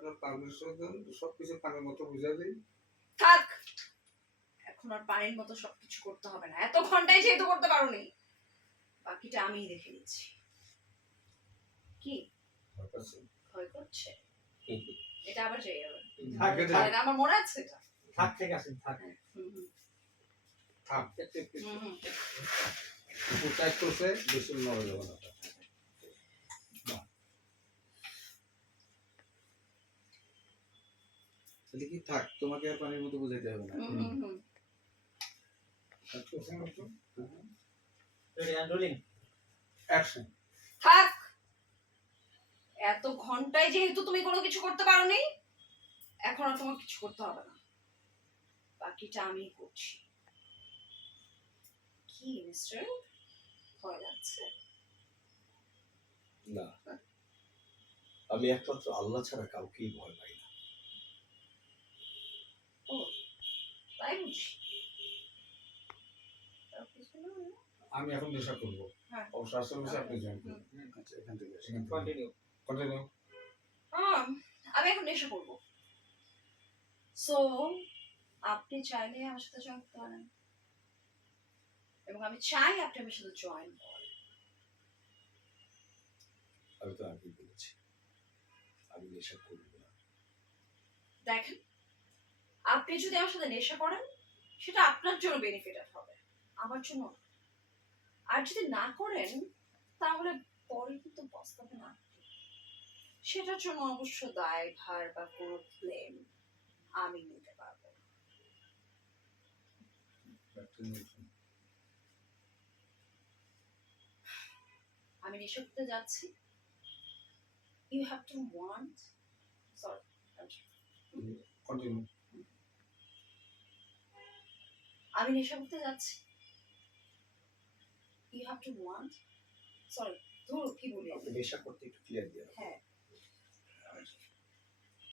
আপনার পারমিশন দেন, সবকিছু পানির মতো বুঝা দিই। থাক, এখন আর পানির মতো সবকিছু করতে হবে না। এত ঘন্টায় যেহেতু করতে পারোনি, বাকিটা আমিই দেখে নিচ্ছি। কি ভয় করছে? এটা আবার যাই যাবে। আমার মনে আছে এটা। থাক, ঠিক আছে, থাক। থাক। উচ্চাই করছে, বেশি নড়ে যাবে না। তাহলে কি থাক, তোমাকে আর পানির মতো বুঝাইতে হবে না। Ready and rolling. অ্যাকশন। থাক, এত ঘন্টায় যেহেতু তুমি কোনো কিছু করতে পারোনি, এখন আর তোমার কিছু করতে হবে না, বাকিটা আমি করছি। কি মিস্টার, ভয় লাগছে? না, আমি একমাত্র আল্লাহ ছাড়া কাউকেই ভয় পাই না। ও তাই বুঝি। আমি এখন নেশা করবো। হ্যাঁ। অবশ্য আসলে আপনি জয়েন করবেন। আচ্ছা, এখান থেকে কন্টিনিউ। কন্টিনিউ। আমি এখন নেশা করবো। সো আপনি চাইলে আমার সাথে জয়েন করতে পারেন, এবং আমি চাই আপনি আমার সাথে জয়েন করেন। আমি তো আগেই বলেছি আমি নেশা করব না। দেখেন, আপনি যদি আমার সাথে নেশা করেন, সেটা আপনার জন্য বেনিফিটেড হবে, আমার জন্য না। আর যদি না করেন, তাহলে পরে কিন্তু পস্তাবে না। সেটার জন্য অবশ্য দায়ভার বা কোনো ব্লেম আমি নিতে পারবো না। আমি নেশা করতে যাচ্ছি। You have to want, sorry, continue. আমি নেশা করতে যাচ্ছি। You have to want, sorry, ধরো কি বলি? আপনি নেশা করতে একটু ক্লিয়ার দিয়ে হ্যাঁ,